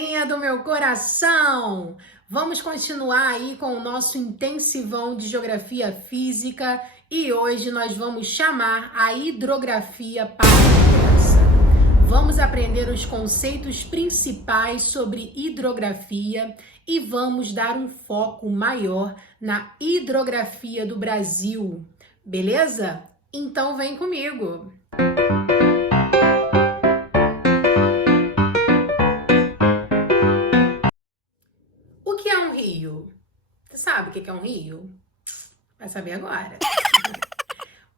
galerinha do meu coração! Vamos continuar aí com o nosso intensivão de geografia física e hoje nós vamos chamar a hidrografia para conversa. Vamos aprender os conceitos principais sobre hidrografia e vamos dar um foco maior na hidrografia do Brasil, beleza? Então vem comigo! O que é um rio? Você sabe o que é um rio? Vai saber agora.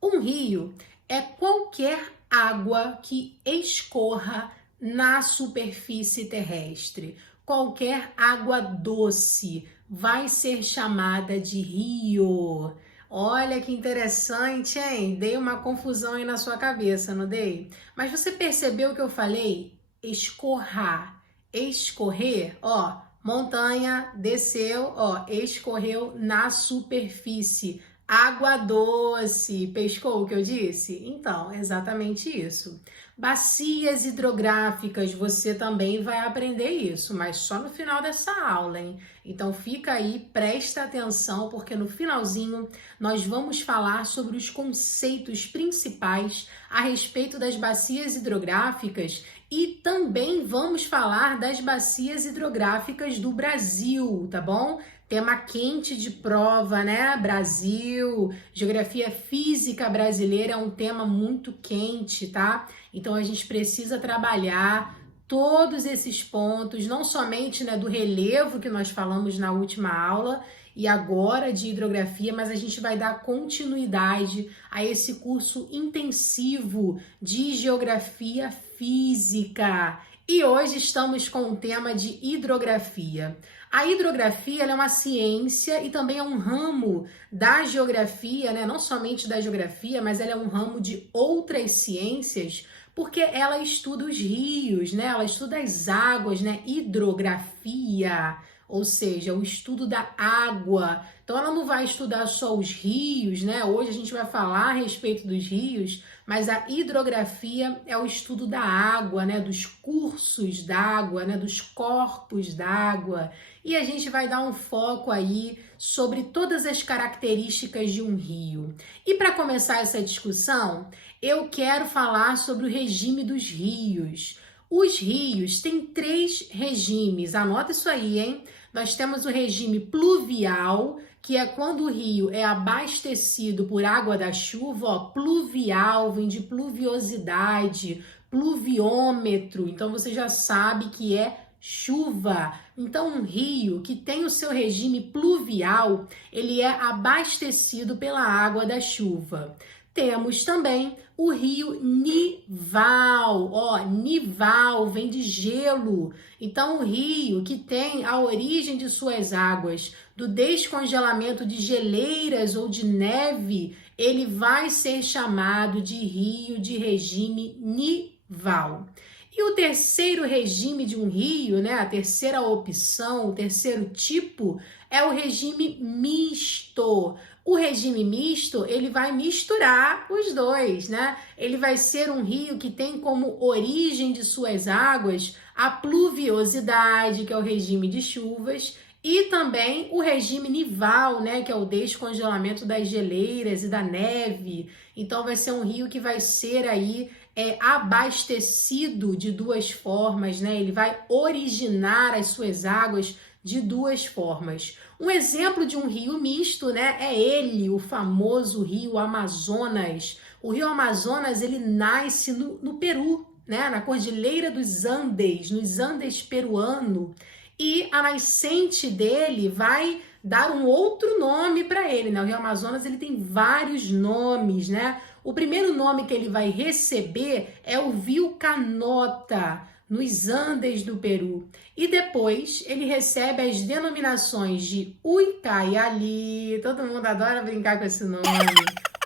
Um rio é qualquer água que escorra na superfície terrestre. Qualquer água doce vai ser chamada de rio. Olha que interessante, hein? Dei uma confusão aí na sua cabeça, não dei? Mas você percebeu que eu falei? Escorrar. Escorrer, ó. Montanha, desceu, ó, escorreu na superfície. Água doce, pescou o que eu disse? Então, exatamente isso. Bacias hidrográficas, você também vai aprender isso, mas só no final dessa aula, hein? Então fica aí, presta atenção, porque no finalzinho nós vamos falar sobre os conceitos principais a respeito das bacias hidrográficas e também vamos falar das bacias hidrográficas do Brasil, tá bom? Tema quente de prova, né? Brasil, geografia física brasileira é um tema muito quente, tá? Então a gente precisa trabalhar todos esses pontos, não somente, né, do relevo que nós falamos na última aula e agora de hidrografia, mas a gente vai dar continuidade a esse curso intensivo de geografia física. E hoje estamos com o tema de hidrografia. A hidrografia ela é uma ciência e também é um ramo da geografia, né? Não somente da geografia, mas ela é um ramo de outras ciências, porque ela estuda os rios, né? Ela estuda as águas, né? Hidrografia, ou seja, o estudo da água. Então ela não vai estudar só os rios, né? Hoje a gente vai falar a respeito dos rios, mas a hidrografia é o estudo da água, né? Dos cursos d'água, né? Dos corpos d'água. E a gente vai dar um foco aí sobre todas as características de um rio. E para começar essa discussão, eu quero falar sobre o regime dos rios. Os rios têm 3 regimes, anota isso aí, hein? Nós temos o regime pluvial, que é quando o rio é abastecido por água da chuva, ó, pluvial, vem de pluviosidade, pluviômetro, então você já sabe que é chuva. Então um rio que tem o seu regime pluvial, ele é abastecido pela água da chuva. Temos também o rio nival, ó, nival vem de gelo. Então o rio que tem a origem de suas águas do descongelamento de geleiras ou de neve, ele vai ser chamado de rio de regime nival. E o terceiro regime de um rio, né, a terceira opção, o terceiro tipo, é o regime misto. O regime misto, ele vai misturar os dois, né? Ele vai ser um rio que tem como origem de suas águas a pluviosidade, que é o regime de chuvas, e também o regime nival, né, que é o descongelamento das geleiras e da neve. Então vai ser um rio que vai ser aí abastecido de duas formas, né? Ele vai originar as suas águas de duas formas. Um exemplo de um rio misto, né, é ele, o famoso rio Amazonas. O rio Amazonas, ele nasce no Peru, né, na Cordilheira dos Andes, nos Andes peruano, e a nascente dele vai dar um outro nome para ele, né? O rio Amazonas, ele tem vários nomes, né? O primeiro nome que ele vai receber é o Vilcanota, nos Andes do Peru. E depois ele recebe as denominações de Ucayali, todo mundo adora brincar com esse nome,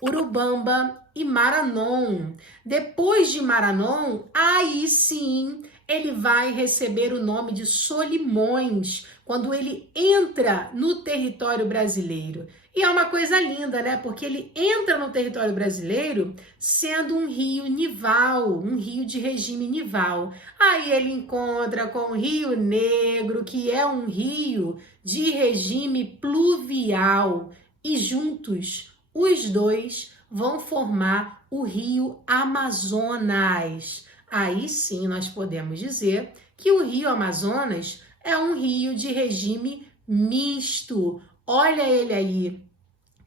Urubamba e Maranon. Depois de Maranon, aí sim ele vai receber o nome de Solimões, quando ele entra no território brasileiro. E é uma coisa linda, né? Porque ele entra no território brasileiro sendo um rio nival, um rio de regime nival. Aí ele encontra com o Rio Negro, que é um rio de regime pluvial, e juntos os dois vão formar o Rio Amazonas. Aí sim nós podemos dizer que o Rio Amazonas é um rio de regime misto. Olha ele aí,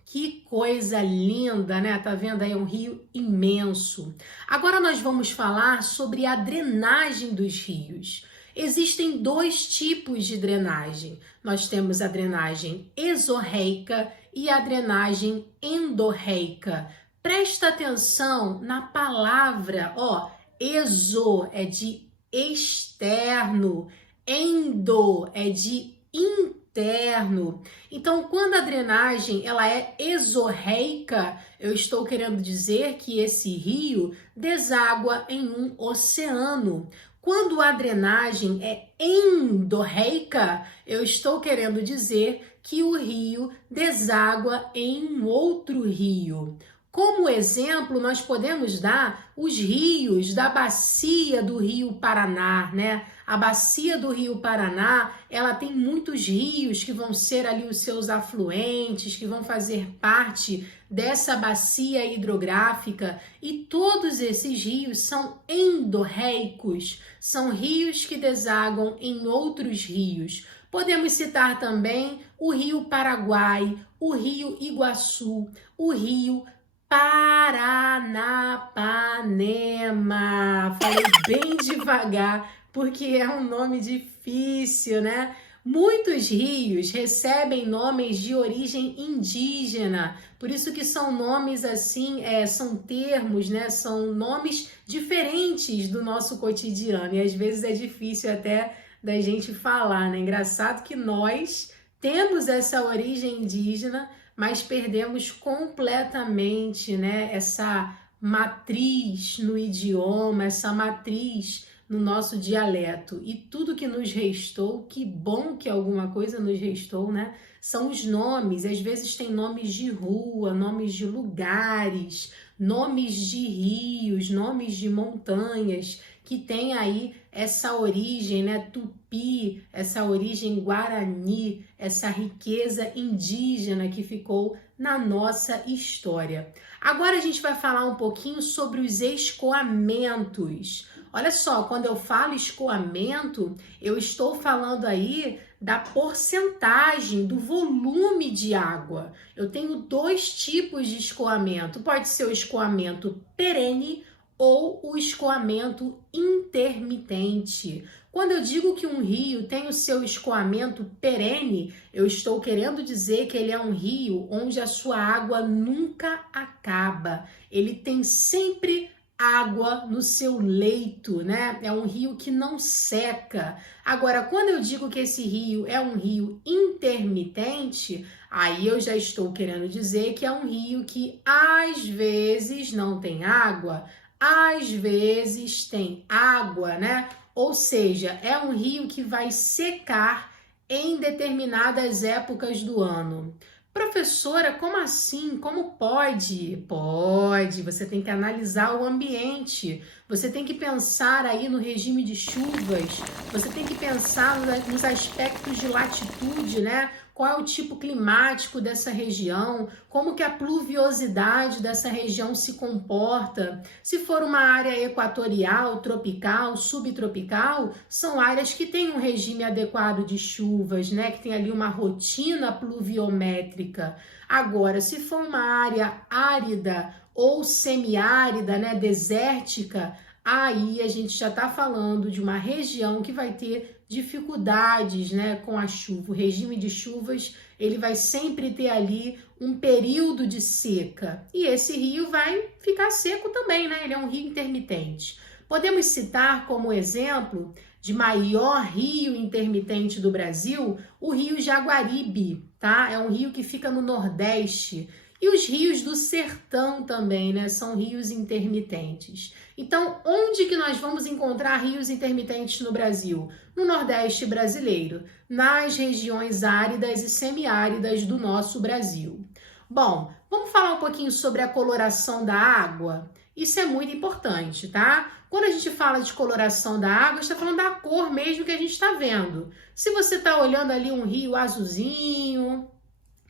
que coisa linda, né? Tá vendo aí? É um rio imenso. Agora nós vamos falar sobre a drenagem dos rios. Existem dois tipos de drenagem. Nós temos a drenagem exorreica e a drenagem endorreica. Presta atenção na palavra, ó, exo é de externo, endo é de interno. Então, quando a drenagem ela é exorreica, eu estou querendo dizer que esse rio deságua em um oceano. Quando a drenagem é endorreica, eu estou querendo dizer que o rio deságua em um outro rio. Como exemplo, nós podemos dar os rios da bacia do Rio Paraná, né? A bacia do Rio Paraná, ela tem muitos rios que vão ser ali os seus afluentes, que vão fazer parte dessa bacia hidrográfica, e todos esses rios são endorreicos, são rios que desaguam em outros rios. Podemos citar também o Rio Paraguai, o Rio Iguaçu, o Rio Paranapanema. Falei bem devagar, porque é um nome difícil, né? Muitos rios recebem nomes de origem indígena, por isso que são nomes assim, são termos, né? São nomes diferentes do nosso cotidiano, e às vezes é difícil até da gente falar, né? Engraçado que nós temos essa origem indígena, mas perdemos completamente, né, essa matriz no idioma, essa matriz no nosso dialeto. E tudo que nos restou, que bom que alguma coisa nos restou, né? São os nomes. Às vezes tem nomes de rua, nomes de lugares, nomes de rios, nomes de montanhas, que tem aí essa origem, né, tupi, essa origem guarani, essa riqueza indígena que ficou na nossa história. Agora a gente vai falar um pouquinho sobre os escoamentos. Olha só, quando eu falo escoamento, eu estou falando aí da porcentagem, do volume de água. Eu tenho dois tipos de escoamento. Pode ser o escoamento perene ou o escoamento intermitente. Quando eu digo que um rio tem o seu escoamento perene, eu estou querendo dizer que ele é um rio onde a sua água nunca acaba. Ele tem sempre água no seu leito, né? É um rio que não seca. Agora, quando eu digo que esse rio é um rio intermitente, aí eu já estou querendo dizer que é um rio que às vezes não tem água, às vezes tem água, né? Ou seja, é um rio que vai secar em determinadas épocas do ano. Professora, como assim? Como pode? Pode, você tem que analisar o ambiente, você tem que pensar aí no regime de chuvas, você tem que pensar nos aspectos de latitude, né? Qual é o tipo climático dessa região, como que a pluviosidade dessa região se comporta. Se for uma área equatorial, tropical, subtropical, são áreas que têm um regime adequado de chuvas, né? Que tem ali uma rotina pluviométrica. Agora, se for uma área árida ou semiárida, né, desértica, aí a gente já está falando de uma região que vai ter dificuldades, né, com a chuva. O regime de chuvas, ele vai sempre ter ali um período de seca. E esse rio vai ficar seco também, né? Ele é um rio intermitente. Podemos citar como exemplo de maior rio intermitente do Brasil, o Rio Jaguaribe, tá? É um rio que fica no Nordeste. E os rios do sertão também, né? São rios intermitentes. Então, onde que nós vamos encontrar rios intermitentes no Brasil? No Nordeste brasileiro, nas regiões áridas e semiáridas do nosso Brasil. Bom, vamos falar um pouquinho sobre a coloração da água? Isso é muito importante, tá? Quando a gente fala de coloração da água, a gente está falando da cor mesmo que a gente está vendo. Se você está olhando ali um rio azulzinho,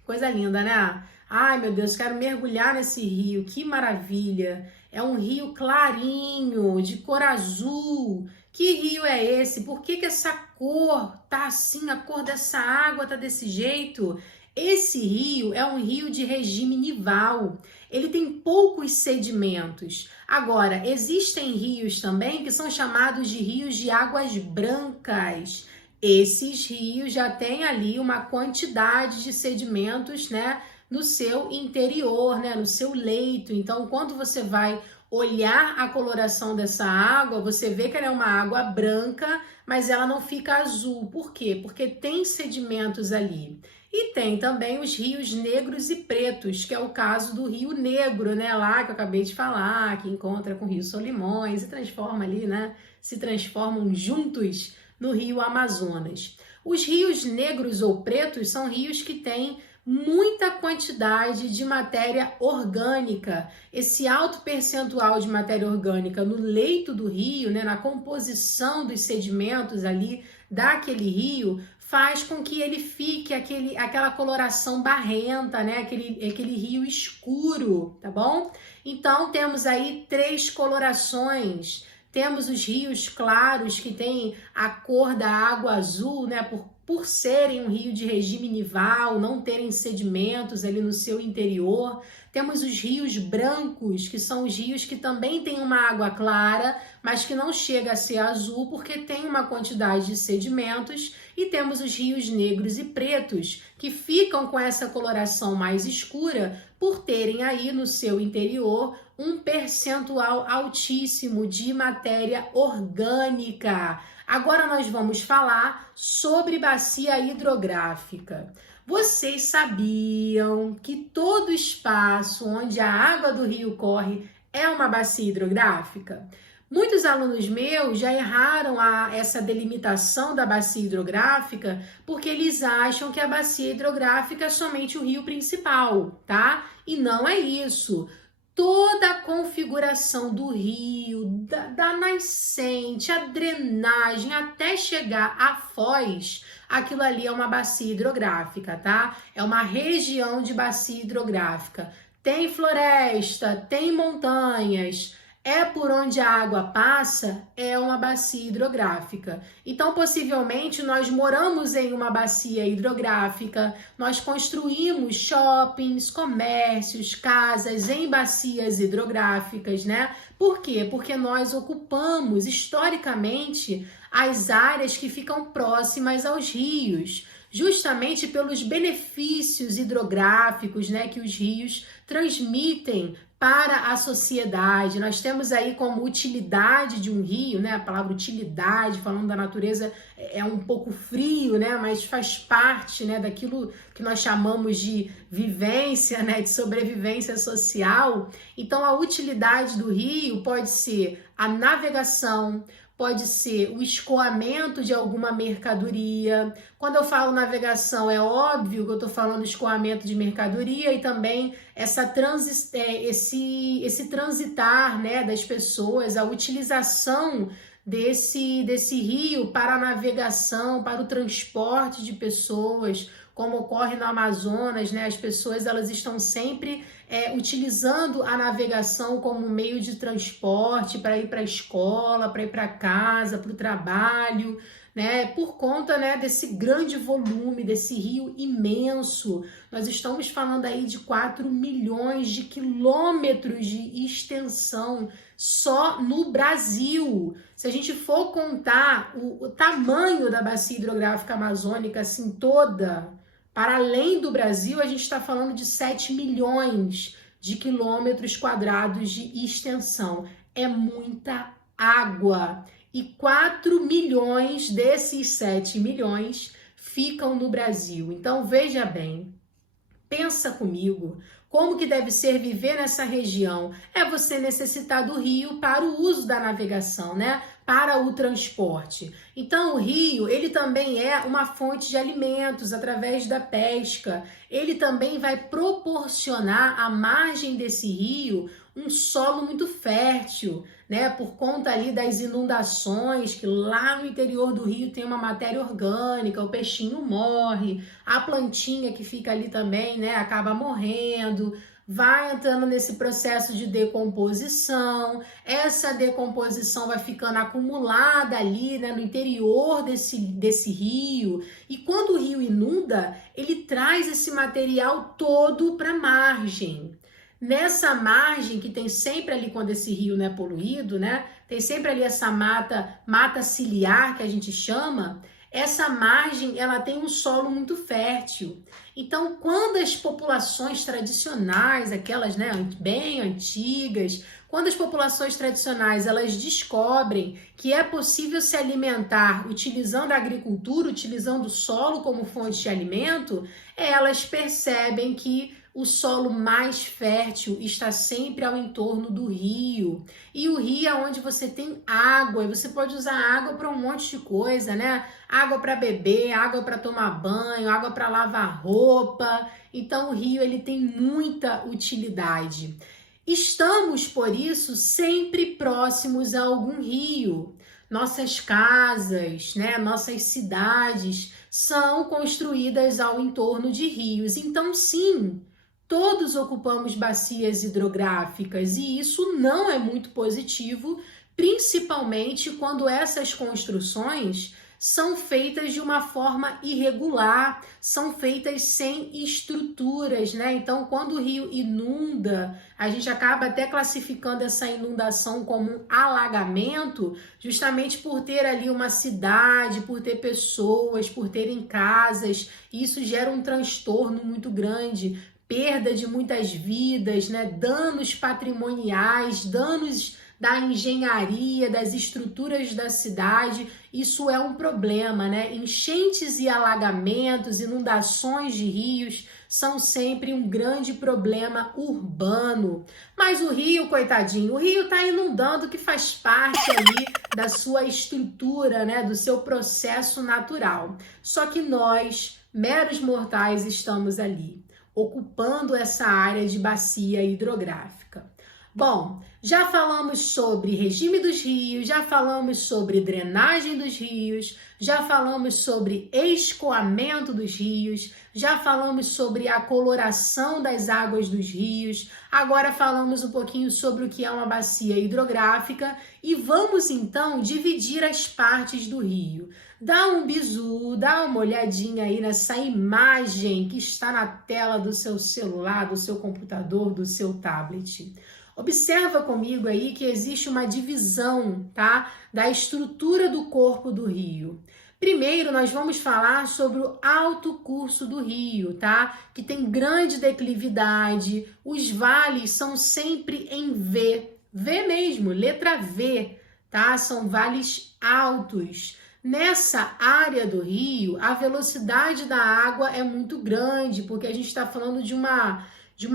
coisa linda, né? Ai, meu Deus, quero mergulhar nesse rio, que maravilha! É um rio clarinho, de cor azul. Que rio é esse? Por que que essa cor tá assim? A cor dessa água tá desse jeito? Esse rio é um rio de regime nival. Ele tem poucos sedimentos. Agora, existem rios também que são chamados de rios de águas brancas. Esses rios já têm ali uma quantidade de sedimentos, né, no seu interior, né, no seu leito. Então, quando você vai olhar a coloração dessa água, você vê que ela é uma água branca, mas ela não fica azul. Por quê? Porque tem sedimentos ali. E tem também os rios negros e pretos, que é o caso do Rio Negro, né, lá que eu acabei de falar, que encontra com o Rio Solimões e transforma ali, né, se transformam juntos no Rio Amazonas. Os rios negros ou pretos são rios que têm muita quantidade de matéria orgânica. Esse alto percentual de matéria orgânica no leito do rio, né, na composição dos sedimentos ali daquele rio, faz com que ele fique aquela coloração barrenta, né, aquele rio escuro, tá bom? Então temos aí 3 colorações. Temos os rios claros, que têm a cor da água azul, né? Por serem um rio de regime nival, não terem sedimentos ali no seu interior. Temos os rios brancos, que são os rios que também têm uma água clara, mas que não chega a ser azul, porque tem uma quantidade de sedimentos. E temos os rios negros e pretos, que ficam com essa coloração mais escura, por terem aí no seu interior um percentual altíssimo de matéria orgânica. Agora nós vamos falar sobre bacia hidrográfica. Vocês sabiam que todo espaço onde a água do rio corre é uma bacia hidrográfica? Muitos alunos meus já erraram essa delimitação da bacia hidrográfica porque eles acham que a bacia hidrográfica é somente o rio principal, tá? E não é isso. Toda a configuração do rio, da nascente, a drenagem, até chegar à foz, aquilo ali é uma bacia hidrográfica, tá? É uma região de bacia hidrográfica. Tem floresta, tem montanhas, é por onde a água passa, é uma bacia hidrográfica. Então, possivelmente, nós moramos em uma bacia hidrográfica, nós construímos shoppings, comércios, casas em bacias hidrográficas, né? Por quê? Porque nós ocupamos, historicamente, as áreas que ficam próximas aos rios, justamente pelos benefícios hidrográficos, né, que os rios transmitem para a sociedade. Nós temos aí como utilidade de um rio, né? A palavra utilidade, falando da natureza, é um pouco frio, né? Mas faz parte, né, daquilo que nós chamamos de vivência, né? De sobrevivência social. Então, a utilidade do rio pode ser a navegação, pode ser o escoamento de alguma mercadoria. Quando eu falo navegação, é óbvio que eu estou falando escoamento de mercadoria e também esse transitar, né, das pessoas, a utilização desse rio para a navegação, para o transporte de pessoas, como ocorre no Amazonas, né? As pessoas elas estão sempre utilizando a navegação como meio de transporte para ir para a escola, para ir para casa, para o trabalho, né? Por conta, né, desse grande volume, desse rio imenso. Nós estamos falando aí de 4 milhões de quilômetros de extensão só no Brasil. Se a gente for contar o tamanho da bacia hidrográfica amazônica, assim, toda, para além do Brasil, a gente está falando de 7 milhões de quilômetros quadrados de extensão. É muita água. E 4 milhões desses 7 milhões ficam no Brasil. Então, veja bem, pensa comigo, como que deve ser viver nessa região? É você necessitar do rio para o uso da navegação, né? para o transporte. Então, o rio, ele também é uma fonte de alimentos através da pesca. Ele também vai proporcionar à margem desse rio um solo muito fértil, né? Por conta ali das inundações, que lá no interior do rio tem uma matéria orgânica, o peixinho morre, a plantinha que fica ali também, né, acaba morrendo, vai entrando nesse processo de decomposição, essa decomposição vai ficando acumulada ali, né, no interior desse rio, e quando o rio inunda, ele traz esse material todo para a margem. Nessa margem que tem sempre ali, quando esse rio não é poluído, né, tem sempre ali essa mata ciliar que a gente chama. Essa margem, ela tem um solo muito fértil. Então, quando as populações tradicionais, aquelas, né, bem antigas, quando as populações tradicionais, elas descobrem que é possível se alimentar utilizando a agricultura, utilizando o solo como fonte de alimento, elas percebem que o solo mais fértil está sempre ao entorno do rio. E o rio é onde você tem água, e você pode usar água para um monte de coisa, né? Água para beber, água para tomar banho, água para lavar roupa. Então o rio, ele tem muita utilidade. Estamos, por isso, sempre próximos a algum rio. Nossas casas, né, nossas cidades são construídas ao entorno de rios. Então, sim, todos ocupamos bacias hidrográficas e isso não é muito positivo, principalmente quando essas construções são feitas de uma forma irregular, são feitas sem estruturas, né? Então, quando o rio inunda, a gente acaba até classificando essa inundação como um alagamento, justamente por ter ali uma cidade, por ter pessoas, por terem casas, e isso gera um transtorno muito grande, perda de muitas vidas, né? Danos patrimoniais, danos da engenharia, das estruturas da cidade. Isso é um problema, né? Enchentes e alagamentos, inundações de rios são sempre um grande problema urbano. Mas o rio, coitadinho, o rio está inundando, que faz parte ali da sua estrutura, né? Do seu processo natural. Só que nós, meros mortais, estamos ali, ocupando essa área de bacia hidrográfica. Bom, já falamos sobre regime dos rios, já falamos sobre drenagem dos rios, já falamos sobre escoamento dos rios, já falamos sobre a coloração das águas dos rios, agora falamos um pouquinho sobre o que é uma bacia hidrográfica e vamos então dividir as partes do rio. Dá um bisu, dá uma olhadinha aí nessa imagem que está na tela do seu celular, do seu computador, do seu tablet. Observa comigo aí que existe uma divisão, tá, da estrutura do corpo do rio. Primeiro, nós vamos falar sobre o alto curso do rio, tá? Que tem grande declividade, os vales são sempre em V, V mesmo, letra V, tá? São vales altos. Nessa área do rio, a velocidade da água é muito grande, porque a gente está falando de uma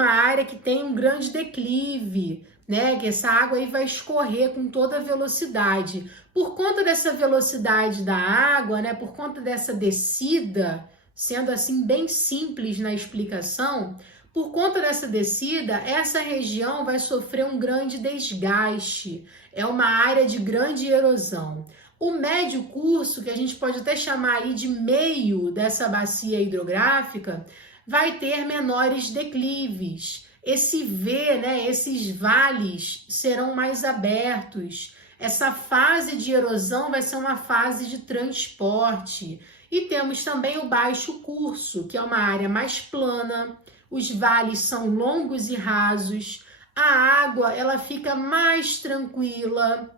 área que tem um grande declive, né? Que essa água aí vai escorrer com toda a velocidade. Por conta dessa velocidade da água, né? Por conta dessa descida, sendo assim bem simples na explicação, por conta dessa descida, essa região vai sofrer um grande desgaste. É uma área de grande erosão. O médio curso, que a gente pode até chamar aí de meio dessa bacia hidrográfica, vai ter menores declives. Esse V, né, esses vales serão mais abertos. Essa fase de erosão vai ser uma fase de transporte. E temos também o baixo curso, que é uma área mais plana. Os vales são longos e rasos. A água, ela fica mais tranquila,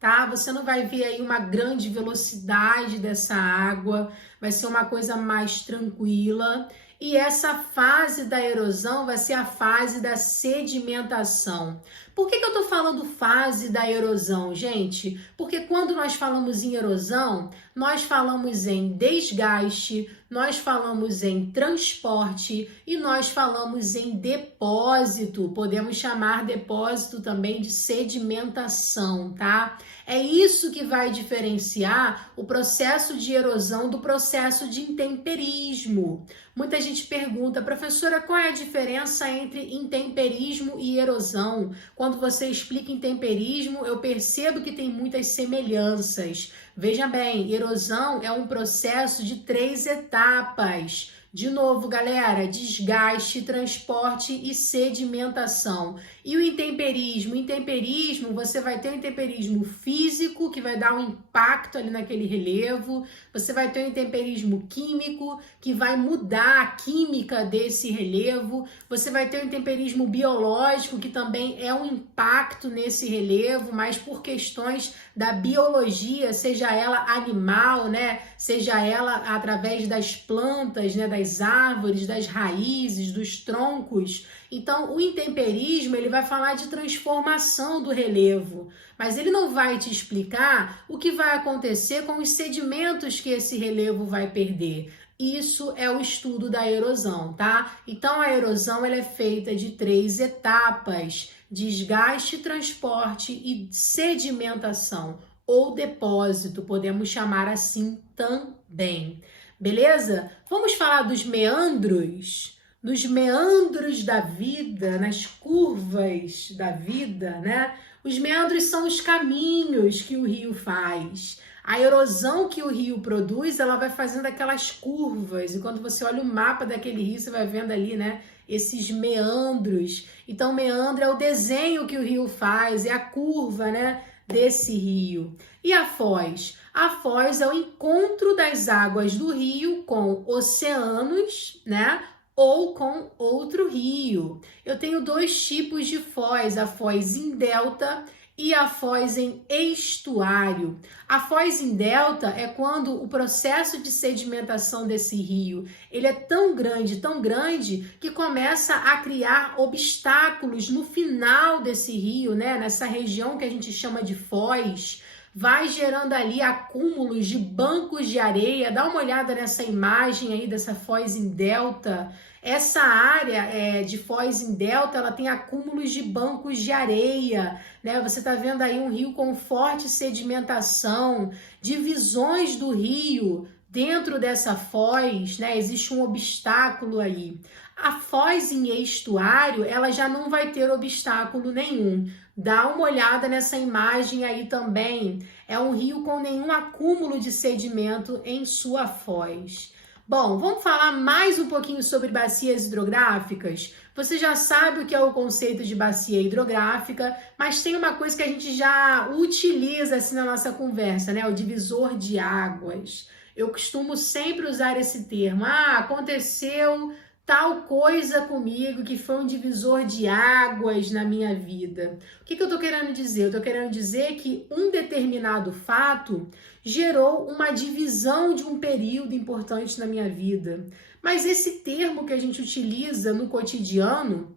tá? Você não vai ver aí uma grande velocidade dessa água. Vai ser uma coisa mais tranquila. E essa fase da erosão vai ser a fase da sedimentação. Por que eu tô falando fase da erosão, gente? Porque quando nós falamos em erosão, nós falamos em desgaste, nós falamos em transporte e nós falamos em depósito. Podemos chamar depósito também de sedimentação, tá? É isso que vai diferenciar o processo de erosão do processo de intemperismo. Muita gente pergunta, professora, qual é a diferença entre intemperismo e erosão? Quando você explica intemperismo, eu percebo que tem muitas semelhanças. Veja bem, erosão é um processo de 3 etapas. De novo, galera, desgaste, transporte e sedimentação. E o intemperismo, você vai ter o intemperismo físico, que vai dar um impacto ali naquele relevo. Você vai ter o intemperismo químico, que vai mudar a química desse relevo. Você vai ter o intemperismo biológico, que também é um impacto nesse relevo, mas por questões da biologia, seja ela animal, né? Seja ela através das plantas, né? Das árvores, das raízes, dos troncos. Então, o intemperismo, ele vai falar de transformação do relevo, mas ele não vai te explicar o que vai acontecer com os sedimentos que esse relevo vai perder. Isso é o estudo da erosão, tá? Então, a erosão, ela é feita de 3 etapas: desgaste, transporte e sedimentação, ou depósito, podemos chamar assim também. Beleza? Vamos falar dos meandros? Nos meandros da vida, nas curvas da vida, né? Os meandros são os caminhos que o rio faz. A erosão que o rio produz, ela vai fazendo aquelas curvas. E quando você olha o mapa daquele rio, você vai vendo ali, né? Esses meandros. Então, meandro é o desenho que o rio faz, é a curva, né? Desse rio. E a foz? A foz é o encontro das águas do rio com oceanos, né? Ou com outro rio. Eu tenho 2 tipos de foz, a foz em delta e a foz em estuário. A foz em delta é quando o processo de sedimentação desse rio, ele é tão grande, que começa a criar obstáculos no final desse rio, né? Nessa região que a gente chama de foz, vai gerando ali acúmulos de bancos de areia. Dá uma olhada nessa imagem aí dessa foz em delta. Essa área de foz em delta, ela tem acúmulos de bancos de areia, né? Você está vendo aí um rio com forte sedimentação, divisões do rio dentro dessa foz, né? Existe um obstáculo aí. A foz em estuário, ela já não vai ter obstáculo nenhum. Dá uma olhada nessa imagem aí também. É um rio com nenhum acúmulo de sedimento em sua foz. Bom, vamos falar mais um pouquinho sobre bacias hidrográficas? Você já sabe o que é o conceito de bacia hidrográfica, mas tem uma coisa que a gente já utiliza assim na nossa conversa, né? O divisor de águas. Eu costumo sempre usar esse termo. Aconteceu tal coisa comigo que foi um divisor de águas na minha vida. O que eu tô querendo dizer? Eu tô querendo dizer que um determinado fato gerou uma divisão de um período importante na minha vida. Mas esse termo que a gente utiliza no cotidiano,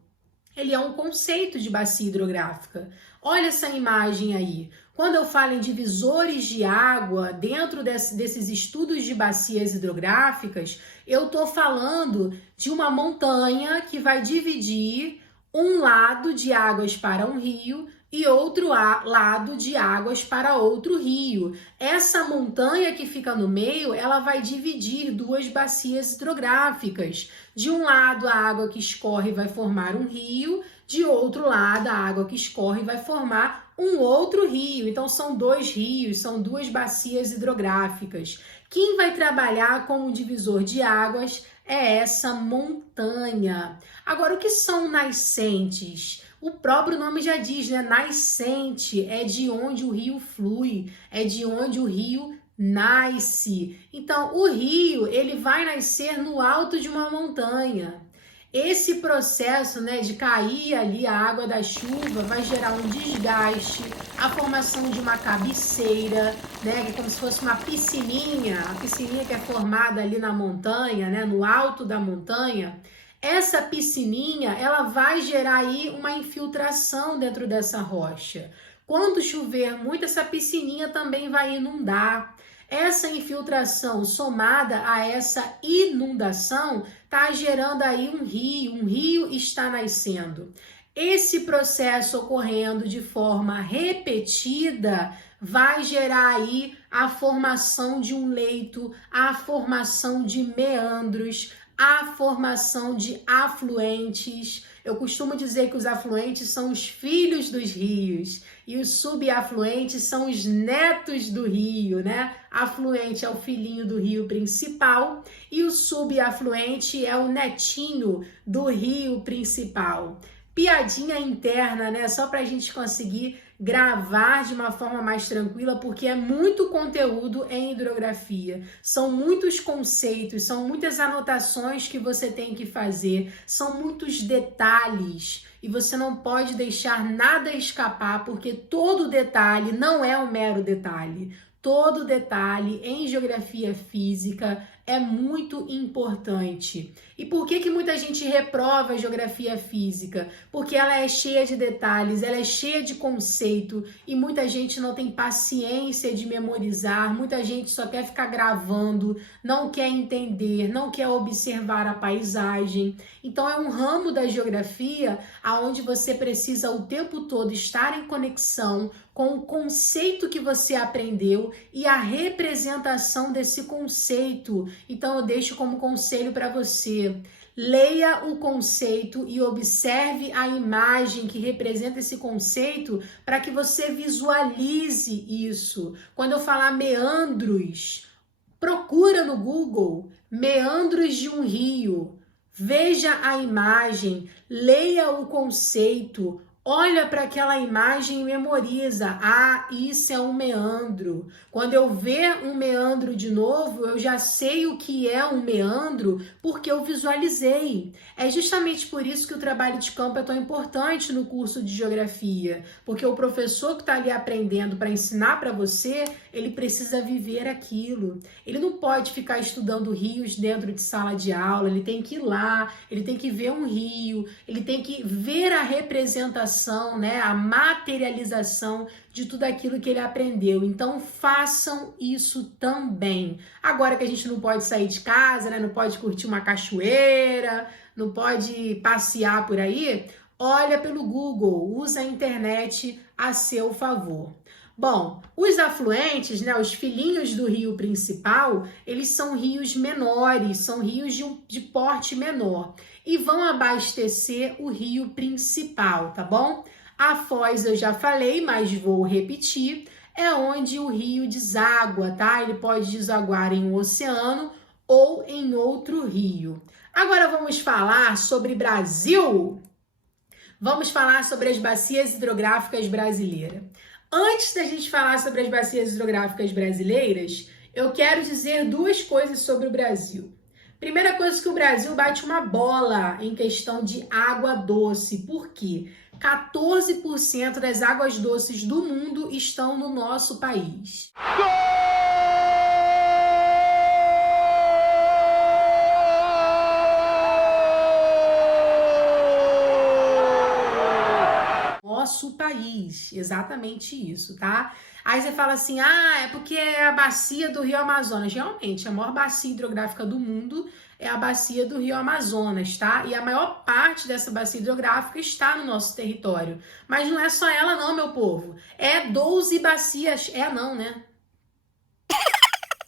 ele é um conceito de bacia hidrográfica. Olha essa imagem aí. Quando eu falo em divisores de água dentro desses estudos de bacias hidrográficas, eu estou falando de uma montanha que vai dividir um lado de águas para um rio e outro lado de águas para outro rio. Essa montanha que fica no meio, ela vai dividir 2 bacias hidrográficas. De um lado, a água que escorre vai formar um rio, de outro lado, a água que escorre vai formar um outro rio. Então, são 2 rios, são 2 bacias hidrográficas. Quem vai trabalhar como divisor de águas é essa montanha. Agora, o que são nascentes? O próprio nome já diz, né? Nascente é de onde o rio flui, é de onde o rio nasce. Então, o rio, ele vai nascer no alto de uma montanha. Esse processo, né, de cair ali a água da chuva vai gerar um desgaste, a formação de uma cabeceira, né, que é como se fosse uma piscininha, a piscininha que é formada ali na montanha, né, no alto da montanha. essa piscininha, ela vai gerar aí uma infiltração dentro dessa rocha. Quando chover muito, essa piscininha também vai inundar. Essa infiltração somada a essa inundação está gerando aí um rio está nascendo. Esse processo ocorrendo de forma repetida vai gerar aí a formação de um leito, a formação de meandros, a formação de afluentes. Eu costumo dizer que os afluentes são os filhos dos rios e os subafluentes são os netos do rio, né? Afluente é o filhinho do rio principal e o subafluente é o netinho do rio principal. Piadinha interna, né? Só para a gente conseguir gravar de uma forma mais tranquila, porque é muito conteúdo em hidrografia. São muitos conceitos, são muitas anotações que você tem que fazer, são muitos detalhes e você não pode deixar nada escapar, porque todo detalhe não é um mero detalhe. Todo detalhe em geografia física é muito importante. E por que muita gente reprova a geografia física? Porque ela é cheia de detalhes, ela é cheia de conceito e muita gente não tem paciência de memorizar, muita gente só quer ficar gravando, não quer entender, não quer observar a paisagem. Então é um ramo da geografia onde você precisa o tempo todo estar em conexão com o conceito que você aprendeu e a representação desse conceito. Então eu deixo como conselho para você: leia o conceito e observe a imagem que representa esse conceito para que você visualize isso. Quando eu falar meandros, procura no Google meandros de um rio, veja a imagem, leia o conceito, olha para aquela imagem e memoriza. Ah, isso é um meandro. Quando eu ver um meandro de novo, eu já sei o que é um meandro porque eu visualizei. É justamente por isso que o trabalho de campo é tão importante no curso de geografia, porque o professor que está ali aprendendo para ensinar para você, ele precisa viver aquilo. Ele não pode ficar estudando rios dentro de sala de aula, ele tem que ir lá, ele tem que ver um rio, ele tem que ver a representação, né, a materialização de tudo aquilo que ele aprendeu. Então façam isso também. Agora que a gente não pode sair de casa, né, não pode curtir uma cachoeira, não pode passear por aí, olha pelo Google, usa a internet a seu favor. Bom, os afluentes, né, os filhinhos do rio principal, eles são rios menores, são rios de porte menor e vão abastecer o rio principal, tá bom? A foz eu já falei, mas vou repetir, é onde o rio deságua, tá? Ele pode desaguar em um oceano ou em outro rio. Agora vamos falar sobre Brasil. Vamos falar sobre as bacias hidrográficas brasileiras. Antes da gente falar sobre as bacias hidrográficas brasileiras, eu quero dizer duas coisas sobre o Brasil. Primeira coisa, que o Brasil bate uma bola em questão de água doce. Por quê? 14% das águas doces do mundo estão no nosso país. Nosso país, exatamente isso, tá? Aí você fala assim, é porque é a bacia do Rio Amazonas. Realmente, a maior bacia hidrográfica do mundo é a bacia do Rio Amazonas, tá? E a maior parte dessa bacia hidrográfica está no nosso território. Mas não é só ela não, meu povo. É 12 bacias, não, né?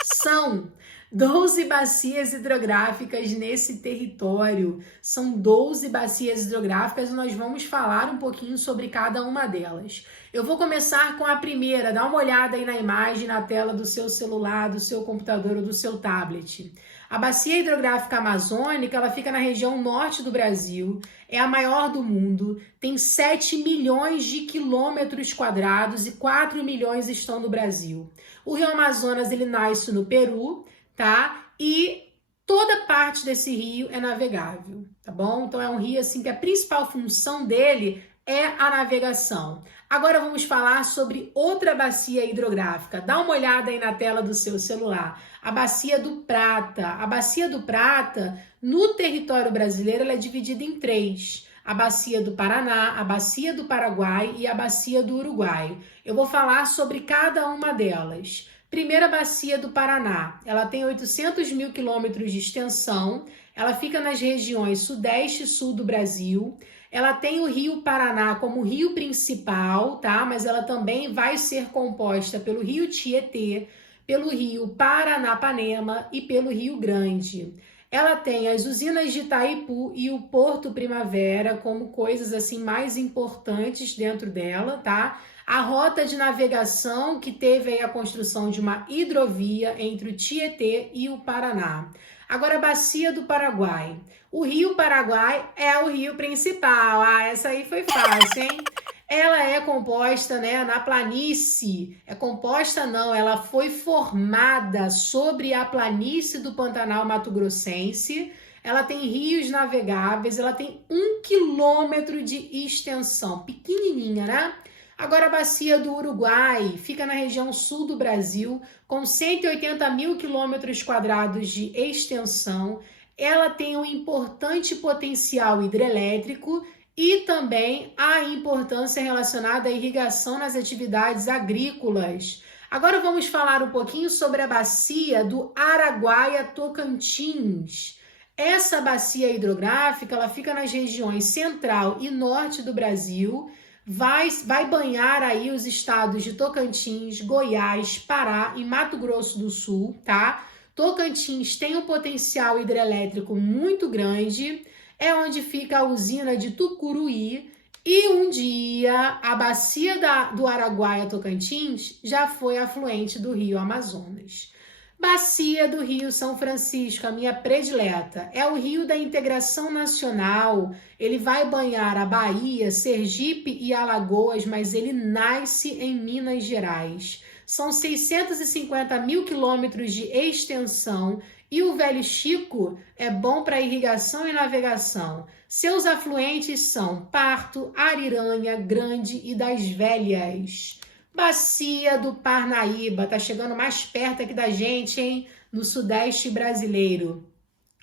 São 12 bacias hidrográficas nesse território. São 12 bacias hidrográficas e nós vamos falar um pouquinho sobre cada uma delas. Eu vou começar com a primeira. Dá uma olhada aí na imagem, na tela do seu celular, do seu computador ou do seu tablet. A bacia hidrográfica amazônica, ela fica na região norte do Brasil, é a maior do mundo, tem 7 milhões de quilômetros quadrados e 4 milhões estão no Brasil. O Rio Amazonas, ele nasce no Peru, tá? E toda parte desse rio é navegável, tá bom? Então é um rio assim que a principal função dele é a navegação. Agora vamos falar sobre outra bacia hidrográfica. Dá uma olhada aí na tela do seu celular. A Bacia do Prata. A Bacia do Prata, no território brasileiro, ela é dividida em três. A Bacia do Paraná, a Bacia do Paraguai e a Bacia do Uruguai. Eu vou falar sobre cada uma delas. Primeira Bacia do Paraná. Ela tem 800 mil quilômetros de extensão. Ela fica nas regiões sudeste e sul do Brasil. Ela tem o Rio Paraná como rio principal, tá? Mas ela também vai ser composta pelo Rio Tietê, pelo Rio Paranapanema e pelo Rio Grande. Ela tem as usinas de Itaipu e o Porto Primavera como coisas assim mais importantes dentro dela, tá? A rota de navegação que teve aí a construção de uma hidrovia entre o Tietê e o Paraná. Agora, a Bacia do Paraguai. O Rio Paraguai é o rio principal. Ah, essa aí foi fácil, hein? Ela é composta, né, na planície. É composta não, ela foi formada sobre a planície do Pantanal Mato-Grossense. Ela tem rios navegáveis, ela tem 1 quilômetro de extensão, pequenininha, né? Agora, a Bacia do Uruguai fica na região sul do Brasil, com 180 mil quilômetros quadrados de extensão. Ela tem um importante potencial hidrelétrico e também a importância relacionada à irrigação nas atividades agrícolas. Agora vamos falar um pouquinho sobre a Bacia do Araguaia-Tocantins. Essa bacia hidrográfica ela fica nas regiões central e norte do Brasil. Vai banhar aí os estados de Tocantins, Goiás, Pará e Mato Grosso do Sul, tá? Tocantins tem um potencial hidrelétrico muito grande, é onde fica a usina de Tucuruí e um dia a bacia do Araguaia-Tocantins já foi afluente do Rio Amazonas. Bacia do Rio São Francisco, a minha predileta, é o rio da integração nacional. Ele vai banhar a Bahia, Sergipe e Alagoas, mas ele nasce em Minas Gerais. São 650 mil quilômetros de extensão e o Velho Chico é bom para irrigação e navegação. Seus afluentes são Parto, Ariranha, Grande e das Velhas. Bacia do Parnaíba, tá chegando mais perto aqui da gente, hein? No sudeste brasileiro.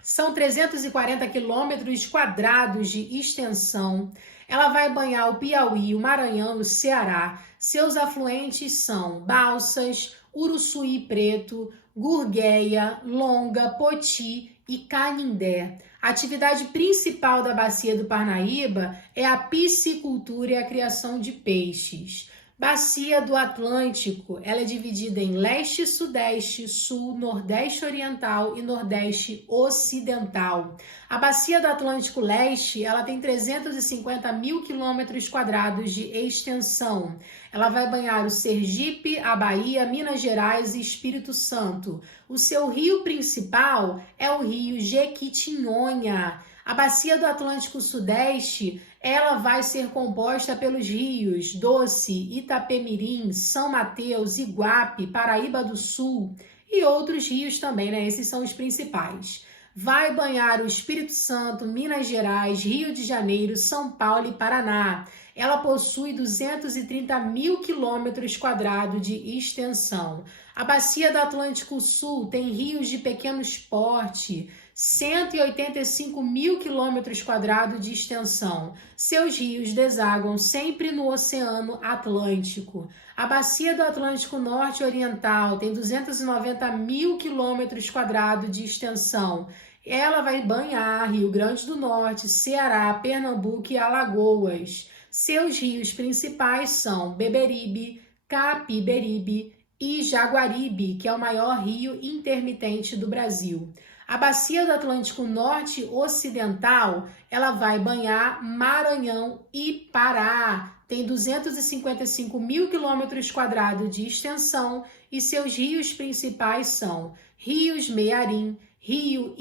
São 340 quilômetros quadrados de extensão. Ela vai banhar o Piauí, o Maranhão e o Ceará. Seus afluentes são Balsas, Uruçuí Preto, Gurgueia, Longa, Poti e Canindé. A atividade principal da Bacia do Parnaíba é a piscicultura e a criação de peixes. Bacia do Atlântico, ela é dividida em leste, sudeste, sul, nordeste oriental e nordeste ocidental. A Bacia do Atlântico Leste, ela tem 350 mil quilômetros quadrados de extensão. Ela vai banhar o Sergipe, a Bahia, Minas Gerais e Espírito Santo. O seu rio principal é o rio Jequitinhonha. A Bacia do Atlântico Sudeste, ela vai ser composta pelos rios Doce, Itapemirim, São Mateus, Iguape, Paraíba do Sul e outros rios também, né? Esses são os principais. Vai banhar o Espírito Santo, Minas Gerais, Rio de Janeiro, São Paulo e Paraná. Ela possui 230 mil quilômetros quadrados de extensão. A Bacia do Atlântico Sul tem rios de pequeno porte, 185 mil quilômetros quadrados de extensão. Seus rios desaguam sempre no Oceano Atlântico. A Bacia do Atlântico Norte Oriental tem 290 mil quilômetros quadrados de extensão. Ela vai banhar Rio Grande do Norte, Ceará, Pernambuco e Alagoas. Seus rios principais são Beberibe, Capiberibe e Jaguaribe, que é o maior rio intermitente do Brasil. A Bacia do Atlântico Norte Ocidental, ela vai banhar Maranhão e Pará. Tem 255 mil quilômetros quadrados de extensão e seus rios principais são Rios Mearim, Rio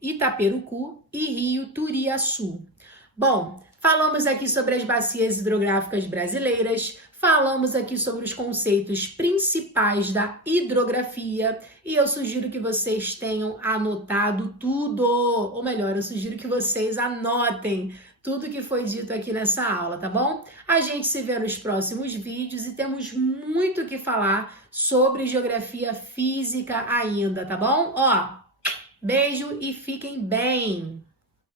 Itaperucu e Rio Turiaçu. Bom, falamos aqui sobre as bacias hidrográficas brasileiras, falamos aqui sobre os conceitos principais da hidrografia e eu sugiro que vocês tenham anotado tudo, ou melhor, eu sugiro que vocês anotem tudo que foi dito aqui nessa aula, tá bom? A gente se vê nos próximos vídeos e temos muito o que falar sobre geografia física ainda, tá bom? Ó, beijo e fiquem bem!